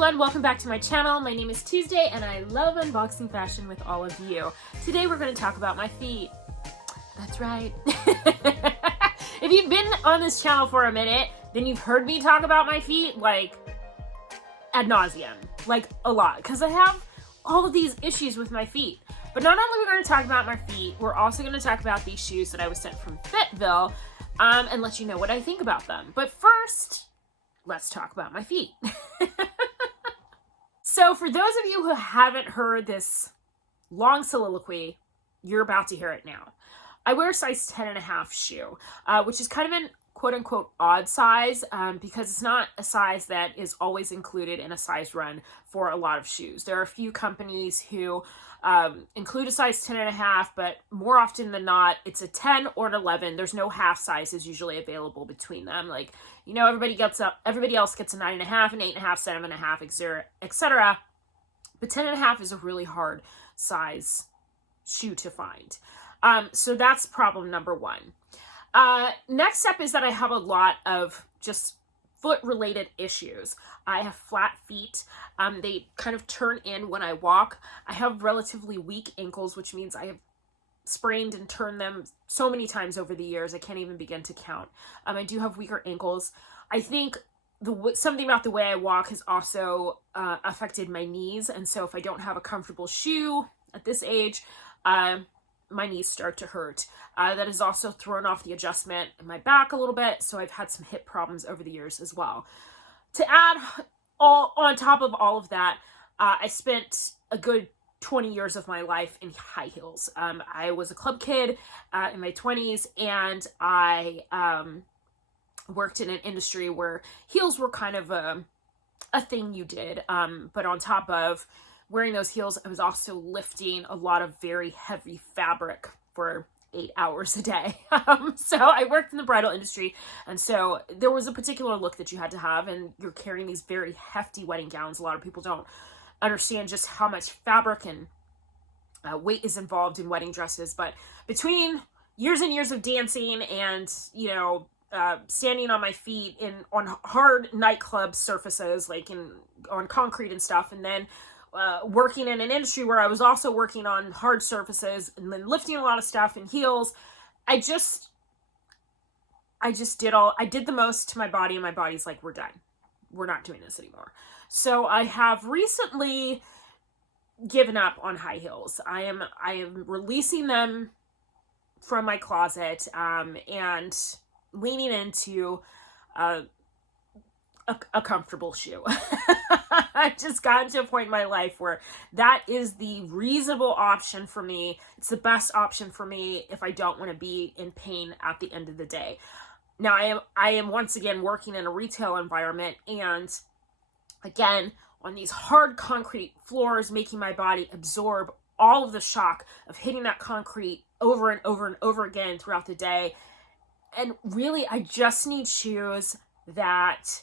everyone, welcome back to my channel. My name is Tuesday and I love unboxing fashion with all of you. Today we're going to talk about my feet. That's right. If you've been on this channel for a minute, then you've heard me talk about my feet like ad nauseum, like a lot, because I have all of these issues with my feet. But not only are we going to talk about my feet, we're also going to talk about these shoes that I was sent from Fitville and let you know what I think about them. But first, let's talk about my feet. So for those of you who haven't heard this long soliloquy, you're about to hear it now. I wear a size 10.5 shoe, which is kind of an quote-unquote odd size because it's not a size that is always included in a size run for a lot of shoes. There are a few companies who include a size 10.5, but more often than not, it's a 10 or an 11. There's no half sizes usually available between them. Like, you know, everybody else gets a 9.5, an 8.5, 7.5, etc. But 10.5 is a really hard size shoe to find. So that's problem number one. Next up is that I have a lot of just foot-related issues. I have flat feet. They kind of turn in when I walk. I have relatively weak ankles, which means I have sprained and turned them so many times over the years, I can't even begin to count. I do have weaker ankles. I think something about the way I walk has also affected my knees, and so if I don't have a comfortable shoe at this age, my knees start to hurt. That has also thrown off the adjustment in my back a little bit, so I've had some hip problems over the years as well. To add on top of all of that, I spent a good 20 years of my life in high heels. I was a club kid in my 20s, and I worked in an industry where heels were kind of a thing you did, but on top of wearing those heels, I was also lifting a lot of very heavy fabric for 8 hours a day. So I worked in the bridal industry, and so there was a particular look that you had to have, and you're carrying these very hefty wedding gowns. A lot of people don't understand just how much fabric and weight is involved in wedding dresses, but between years and years of dancing and, you know, standing on my feet on hard nightclub surfaces, like on concrete and stuff, and then working in an industry where I was also working on hard surfaces and then lifting a lot of stuff in heels, I did the most to my body, and my body's like, we're done. We're not doing this anymore. So I have recently given up on high heels. I am releasing them from my closet and leaning into a comfortable shoe. I've just gotten to a point in my life where that is the reasonable option for me. It's the best option for me if I don't want to be in pain at the end of the day. Now, I am once again working in a retail environment, and again, on these hard concrete floors, making my body absorb all of the shock of hitting that concrete over and over and over again throughout the day. And really, I just need shoes that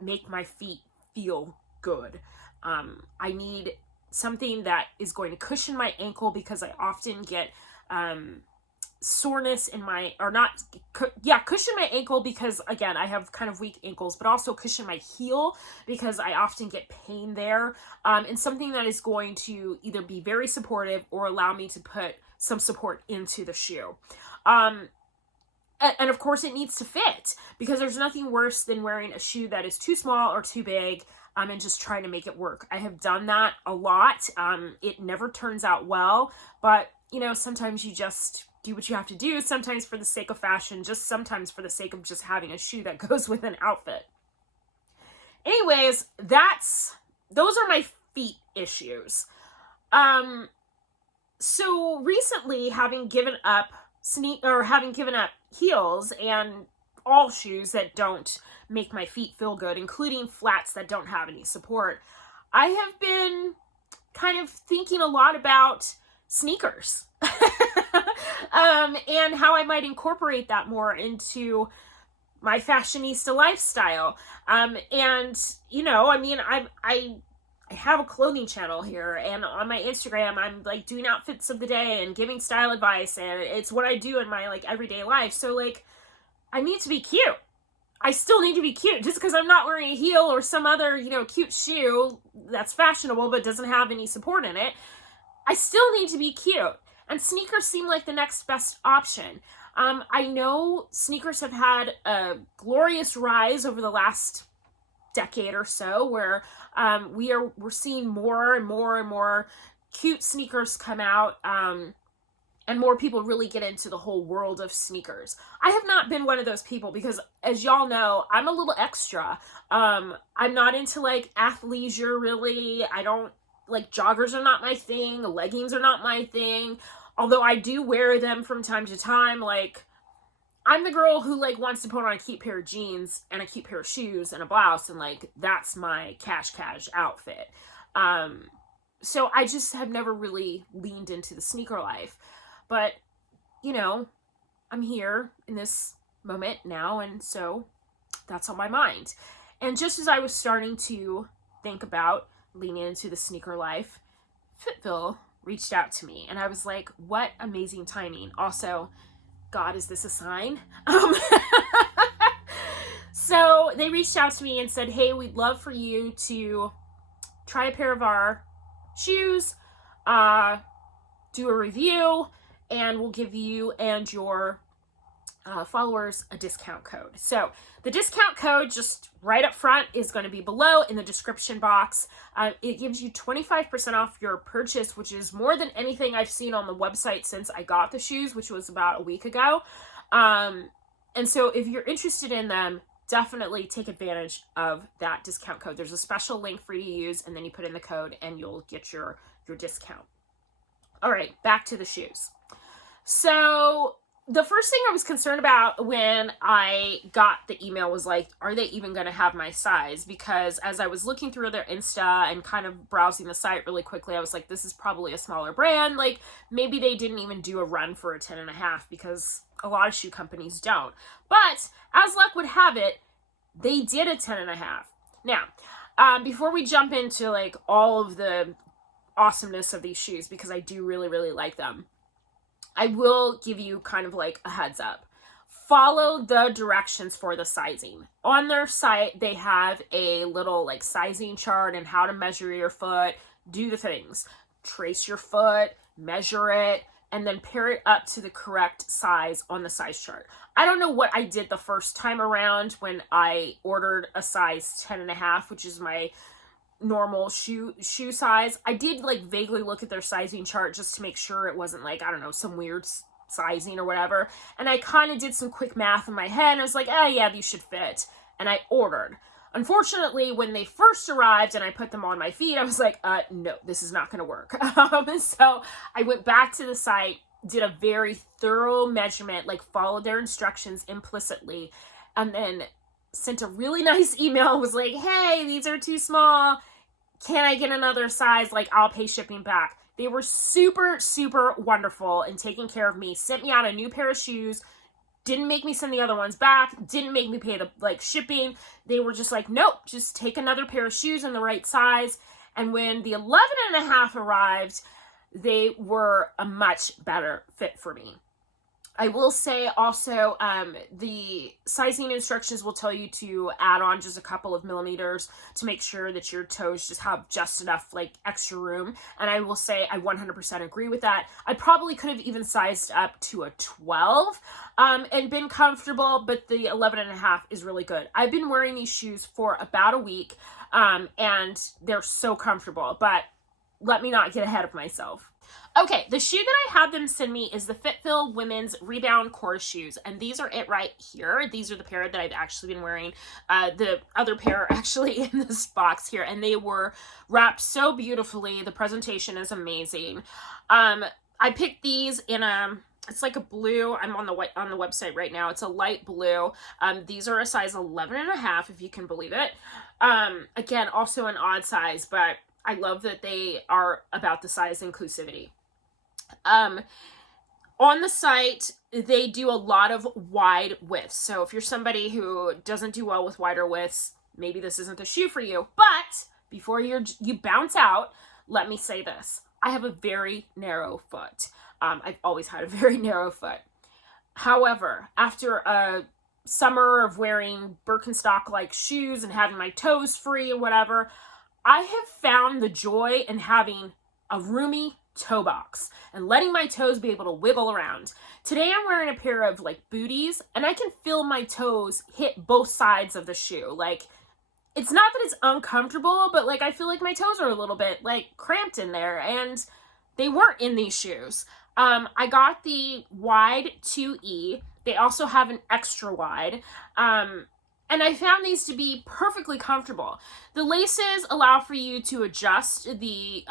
make my feet feel good. I need something that is going to cushion my ankle, because I often get soreness in my, cushion my ankle because, again, I have kind of weak ankles, but also cushion my heel because I often get pain there, and something that is going to either be very supportive or allow me to put some support into the shoe. And of course it needs to fit, because there's nothing worse than wearing a shoe that is too small or too big and just trying to make it work. I have done that a lot. It never turns out well, but you know, sometimes you just do what you have to do, sometimes for the sake of fashion, just sometimes for the sake of just having a shoe that goes with an outfit. Anyways, those are my feet issues. So recently, having given up heels and all shoes that don't make my feet feel good, including flats that don't have any support, I have been kind of thinking a lot about sneakers and how I might incorporate that more into my fashionista lifestyle. And you know, I mean, I have a clothing channel here, and on my Instagram, I'm like doing outfits of the day and giving style advice, and it's what I do in my like everyday life. So like, I need to be cute. I still need to be cute. Just because I'm not wearing a heel or some other, you know, cute shoe that's fashionable but doesn't have any support in it, I still need to be cute. And sneakers seem like the next best option. I know sneakers have had a glorious rise over the last decade or so, where we're seeing more and more and more cute sneakers come out, and more people really get into the whole world of sneakers. I have not been one of those people because, as y'all know, I'm a little extra. I'm not into like athleisure really. I don't like, joggers are not my thing. Leggings are not my thing. Although I do wear them from time to time. Like, I'm the girl who like wants to put on a cute pair of jeans and a cute pair of shoes and a blouse, and like that's my cash outfit. So I just have never really leaned into the sneaker life. But, you know, I'm here in this moment now, and so that's on my mind. And just as I was starting to think about leaning into the sneaker life, Fitville reached out to me, and I was like, what amazing timing. Also, God, is this a sign? So they reached out to me and said, hey, we'd love for you to try a pair of our shoes, do a review, and we'll give you and your followers a discount code. So the discount code, just right up front, is going to be below in the description box. It gives you 25% off your purchase, which is more than anything I've seen on the website since I got the shoes, which was about a week ago. And so if you're interested in them, definitely take advantage of that discount code. There's a special link for you to use, and then you put in the code and you'll get your discount. All right, back to the shoes. So the first thing I was concerned about when I got the email was like, are they even going to have my size? Because as I was looking through their Insta and kind of browsing the site really quickly, I was like, this is probably a smaller brand. Like, maybe they didn't even do a run for a 10.5, because a lot of shoe companies don't. But as luck would have it, they did a 10.5. Now, before we jump into like all of the awesomeness of these shoes, because I do really, really like them, I will give you kind of like a heads up. Follow the directions for the sizing. On their site, they have a little like sizing chart and how to measure your foot, do the things. Trace your foot, measure it, and then pair it up to the correct size on the size chart. I don't know what I did the first time around when I ordered a size 10.5, which is my normal shoe size. I did like vaguely look at their sizing chart just to make sure it wasn't like, I don't know, some weird sizing or whatever. And I kind of did some quick math in my head, and I was like, oh yeah, these should fit. And I ordered. Unfortunately, when they first arrived and I put them on my feet, I was like, no, this is not going to work. So I went back to the site, did a very thorough measurement, like followed their instructions implicitly, and then sent a really nice email. Was like, hey, these are too small. Can I get another size? Like, I'll pay shipping back. They were super, super wonderful in taking care of me. Sent me out a new pair of shoes. Didn't make me send the other ones back. Didn't make me pay the like shipping. They were just like, nope, just take another pair of shoes in the right size. And when the 11.5 arrived, they were a much better fit for me. I will say also, the sizing instructions will tell you to add on just a couple of millimeters to make sure that your toes just have just enough like extra room. And I will say I 100% agree with that. I probably could have even sized up to a 12 and been comfortable, but the 11.5 is really good. I've been wearing these shoes for about a week, and they're so comfortable, but let me not get ahead of myself. Okay, the shoe that I had them send me is the Fitville Women's Rebound Core shoes, and these are it right here. These are the pair that I've actually been wearing. The other pair are actually in this box here, and they were wrapped so beautifully. The presentation is amazing. I picked these in it's like a blue. I'm on the website right now. It's a light blue. These are a size 11.5, if you can believe it. Again, also an odd size, but I love that they are about the size inclusivity. On the site, they do a lot of wide widths. So if you're somebody who doesn't do well with wider widths, maybe this isn't the shoe for you. But before you bounce out, let me say this. I have a very narrow foot. I've always had a very narrow foot. However, after a summer of wearing Birkenstock-like shoes and having my toes free or whatever, I have found the joy in having a roomy toe box and letting my toes be able to wiggle around. Today I'm wearing a pair of like booties, and I can feel my toes hit both sides of the shoe. Like, it's not that it's uncomfortable, but like I feel like my toes are a little bit like cramped in there, and they weren't in these shoes. I got the wide 2E. They also have an extra wide. And I found these to be perfectly comfortable. The laces allow for you to adjust the,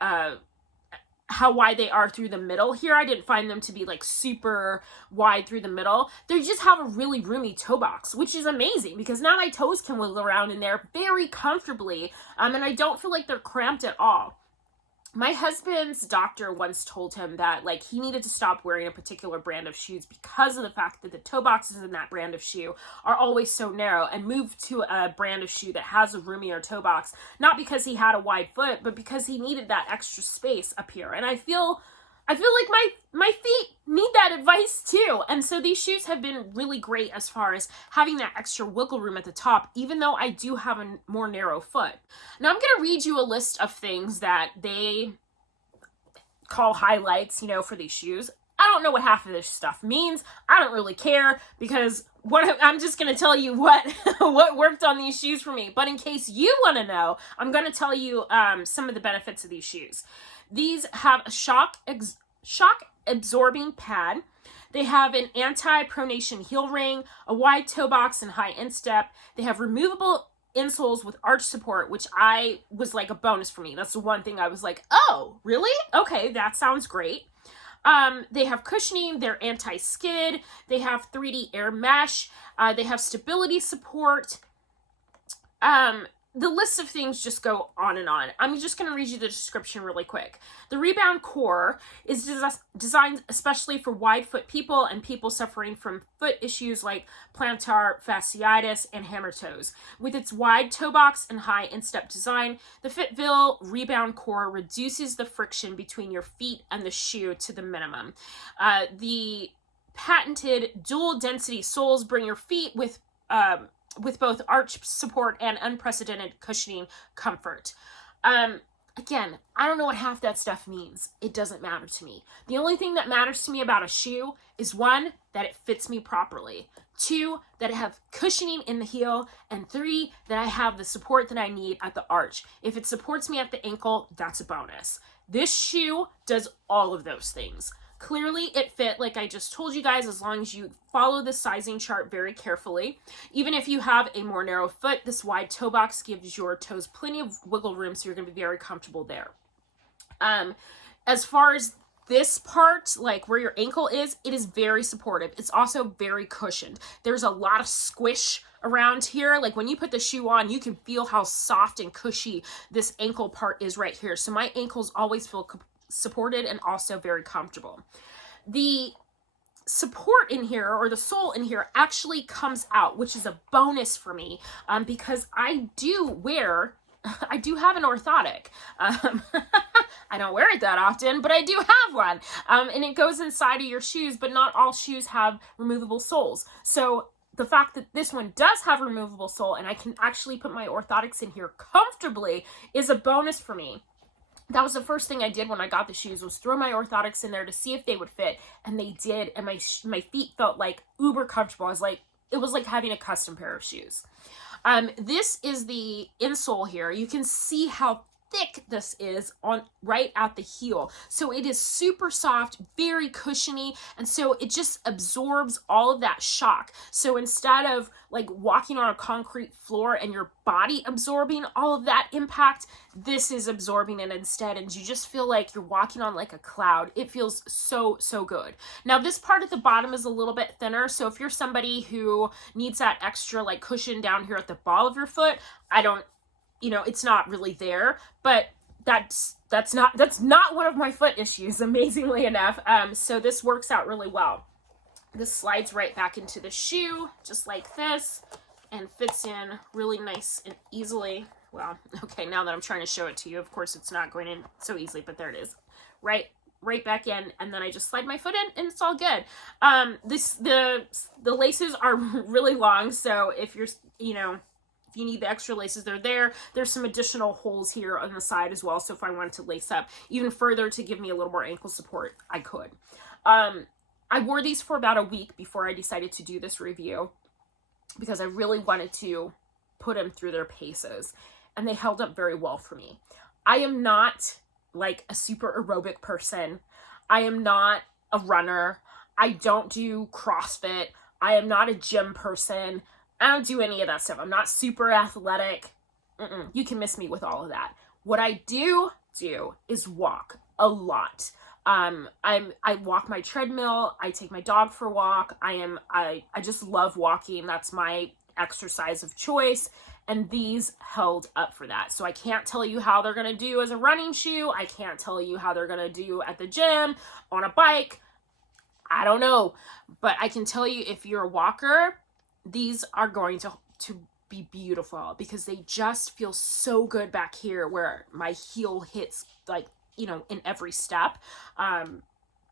how wide they are through the middle. Here, I didn't find them to be like super wide through the middle. They just have a really roomy toe box, which is amazing because now my toes can wiggle around in there very comfortably. And I don't feel like they're cramped at all. My husband's doctor once told him that like he needed to stop wearing a particular brand of shoes because of the fact that the toe boxes in that brand of shoe are always so narrow, and move to a brand of shoe that has a roomier toe box, not because he had a wide foot, but because he needed that extra space up here. And I feel like my feet need that advice too. And so these shoes have been really great as far as having that extra wiggle room at the top, even though I do have a more narrow foot. Now I'm going to read you a list of things that they call highlights, for these shoes. I don't know what half of this stuff means. I don't really care because I'm just going to tell you what worked on these shoes for me. But in case you want to know, I'm going to tell you some of the benefits of these shoes. These have a shock absorbing pad. They have an anti-pronation heel ring, a wide toe box and high instep. They have removable insoles with arch support, which I was like a bonus for me. That's the one thing I was like, oh, really? Okay, that sounds great. They have cushioning, they're anti-skid, they have 3D air mesh, they have stability support. The list of things just go on and on. I'm just going to read you the description really quick. The Rebound Core is designed especially for wide foot people and people suffering from foot issues like plantar fasciitis and hammer toes. With its wide toe box and high instep design, the Fitville Rebound Core reduces the friction between your feet and the shoe to the minimum. The patented dual density soles bring your feet with both arch support and unprecedented cushioning comfort. Again, I don't know what half that stuff means. It doesn't matter to me. The only thing that matters to me about a shoe is 1, that it fits me properly. 2, that I have cushioning in the heel. And 3, that I have the support that I need at the arch. If it supports me at the ankle, that's a bonus. This shoe does all of those things. Clearly, it fit, like I just told you guys, as long as you follow the sizing chart very carefully. Even if you have a more narrow foot, this wide toe box gives your toes plenty of wiggle room, so you're going to be very comfortable there. As far as this part, like where your ankle is, it is very supportive. It's also very cushioned. There's a lot of squish around here. Like when you put the shoe on, you can feel how soft and cushy this ankle part is right here. So my ankles always feel supported and also very comfortable. The support in here, or the sole in here, actually comes out, which is a bonus for me because I do have an orthotic. I don't wear it that often, but I do have one. And it goes inside of your shoes, but not all shoes have removable soles. So the fact that this one does have a removable sole and I can actually put my orthotics in here comfortably is a bonus for me. That was the first thing I did when I got the shoes, was throw my orthotics in there to see if they would fit, and they did, and my feet felt like uber comfortable. It was like having a custom pair of shoes. This is the insole here. You can see how thick this is on right at the heel. So it is super soft, very cushiony, and so it just absorbs all of that shock. So instead of like walking on a concrete floor and your body absorbing all of that impact, this is absorbing it instead, and you just feel like you're walking on like a cloud. It feels so, so good. Now this part at the bottom is a little bit thinner, so if you're somebody who needs that extra like cushion down here at the ball of your foot, it's not really there, but that's not one of my foot issues, amazingly enough. So this works out really well. This slides right back into the shoe, just like this, and fits in really nice and easily. Well, okay, now that I'm trying to show it to you, of course it's not going in so easily, but there it is. Right right back in, and then I just slide my foot in and it's all good. The laces are really long, so if you're, you know, if you need the extra laces, they're there. There's some additional holes here on the side as well, so if I wanted to lace up even further to give me a little more ankle support, I could. I wore these for about a week before I decided to do this review because I really wanted to put them through their paces, and they held up very well for me. I am not like a super aerobic person. I am not a runner. I don't do CrossFit. I am not a gym person. I don't do any of that stuff. I'm not super athletic. You can miss me with all of that. What I do is walk a lot. I walk my treadmill. I take my dog for a walk. I just love walking. That's my exercise of choice. And these held up for that. So I can't tell you how they're going to do as a running shoe. I can't tell you how they're going to do at the gym, on a bike. I don't know. But I can tell you, if you're a walker, these are going to be beautiful because they just feel so good back here where my heel hits, like, you know, in every step.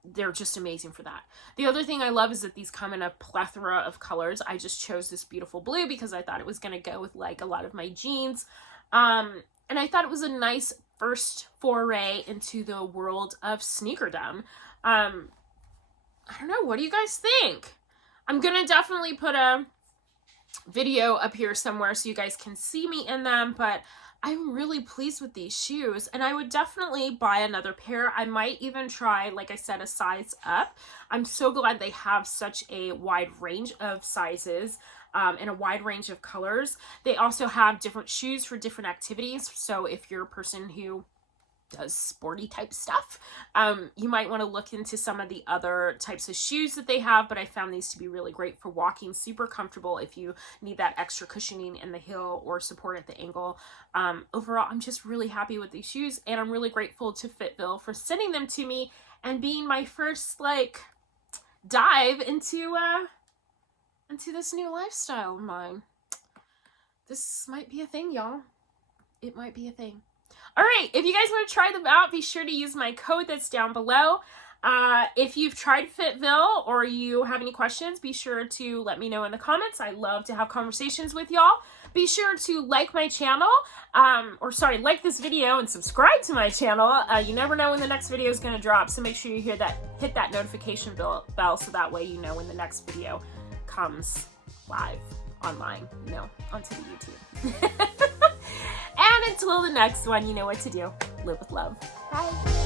They're just amazing for that. The other thing I love is that these come in a plethora of colors. I just chose this beautiful blue because I thought it was going to go with like a lot of my jeans. And I thought it was a nice first foray into the world of sneakerdom. I don't know. What do you guys think? I'm going to definitely put a video up here somewhere so you guys can see me in them, but I'm really pleased with these shoes, and I would definitely buy another pair. I might even try, like I said, a size up. I'm so glad they have such a wide range of sizes and a wide range of colors. They also have different shoes for different activities. So if you're a person who does sporty type stuff, you might want to look into some of the other types of shoes that they have, but I found these to be really great for walking, super comfortable if you need that extra cushioning in the heel or support at the ankle. Overall, I'm just really happy with these shoes, and I'm really grateful to Fitville for sending them to me and being my first like dive into this new lifestyle of mine. This might be a thing, y'all. It might be a thing. All right, if you guys want to try them out, be sure to use my code that's down below. If you've tried Fitville or you have any questions, be sure to let me know in the comments. I love to have conversations with y'all. Be sure to like my channel, like this video and subscribe to my channel. You never know when the next video is going to drop, so make sure you hit that notification bell so that way you know when the next video comes live online, onto the YouTube. And until the next one, you know what to do. Live with love. Bye.